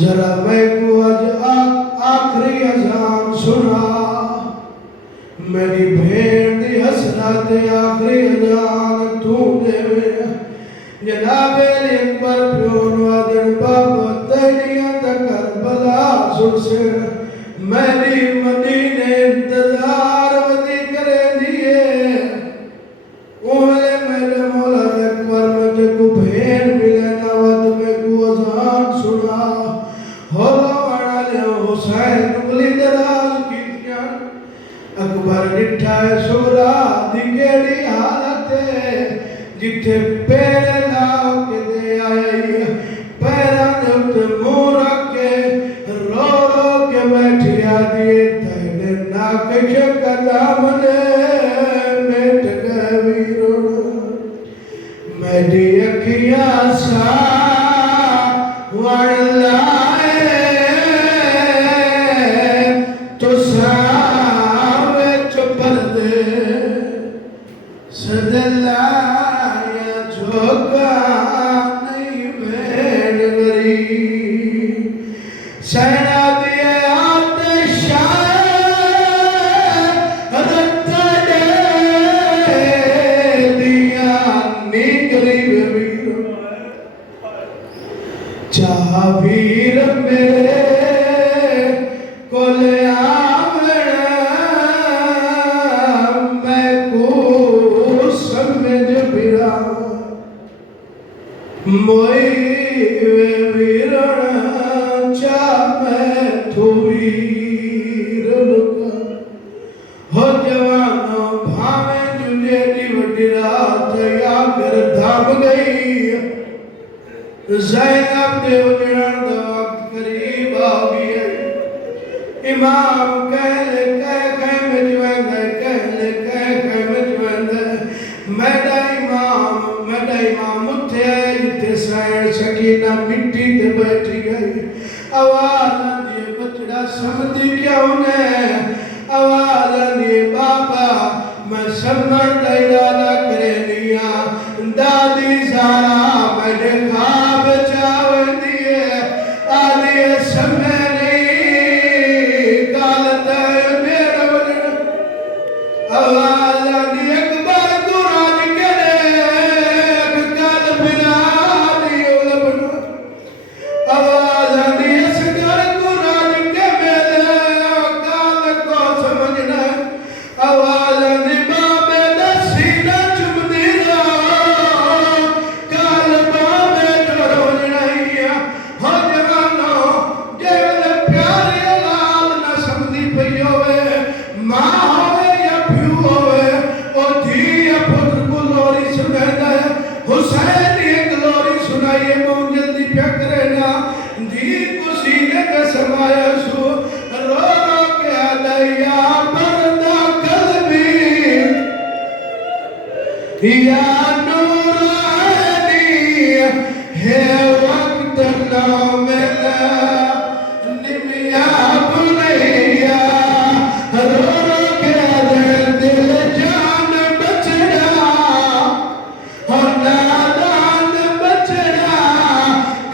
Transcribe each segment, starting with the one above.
जरा मैं को आज आखिरी अजान सुना मेरी भेड़ दी हसरत आखिरी अजान तू देवे जनाबे अकबर प्योन वादन बाबा तैनिया तक बला सुन से मेरी मदीने इंतजार वदी करे दिए ओले मेरे मौला अकबर मुझे को भेड़ मिले ना वद में को अजान सुना हो वाला ले हुसैन उंगली दराज की अकबर डिठा सोरा दिगेड़ी हालत जिथे पैर लाओ के दे आई पैरां दे उत्ते मुंह रख के रो रो के बैठिया दिए तेरे नाक कदम ने मिट गए वीरो मेरी अखियां सा वण लाए तो सावे चुपर दे सदलाया झोंका नहीं भेड़ गरी सैना दिए वीर मेरे कोले मैं को समझ बिरा मोई वीरण चा मैं तू वीर हो जवानो भावे जुझे दी वड्डी रात या कर धाम गई ज़ैनब दे उजड़न दा वक्त करीब आ गया इमाम कहले कह में जवंदा कहले कह में जवंदा मेरा इमाम उठे जिथे सैन सकीना मिट्टी ते बैठी गई आवाज आंदी बचड़ा समझी क्यों ने आवाज आंदी बाबा मैं समझण दा इरादा करे निया दादी सारा मैंने ख्वाब चावंदी है आदि समय नहीं गालत मेरा वजन आवाज आंदी अकबर तू राज करे काल बिना दियो लबन आवाज आंदी असगर तू राज के मेरे काल को समझना आवाज आंदी बाबे दा सीना चुमदी रा काल बाबे तोरो जड़ैया हो जवानो जेल प्यारे लाल ना समझी पई होवे मां होवे या प्यू होवे ओ धी या पुत्र को लोरी सुनांदा हुसैन एक लोरी सुनाई मौन जल्दी प्या करे ना धी को सीने पे समाया सु रो रो के आदैया बरदा कलबी या नूरानी है वक्त ना मिला निमिया बुनैया रो रो के दिल जान बचड़ा और नादान बचड़ा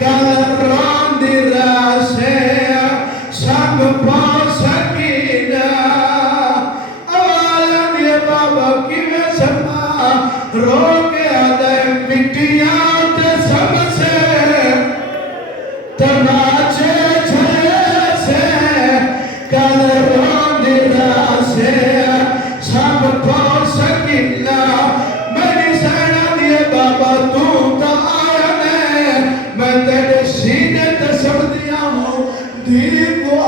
कल रोंदी रासे सब पा सकीना आवाज़ ये बाबा की में समा रो के आदे मिट्टियां ते सब से तमाचे से कल रोंदी रासे सब पा सकीना मेरी सैना दिए बाबा तू तो आया ने मैं तेरे सीने ते सब दिया हूँ धी को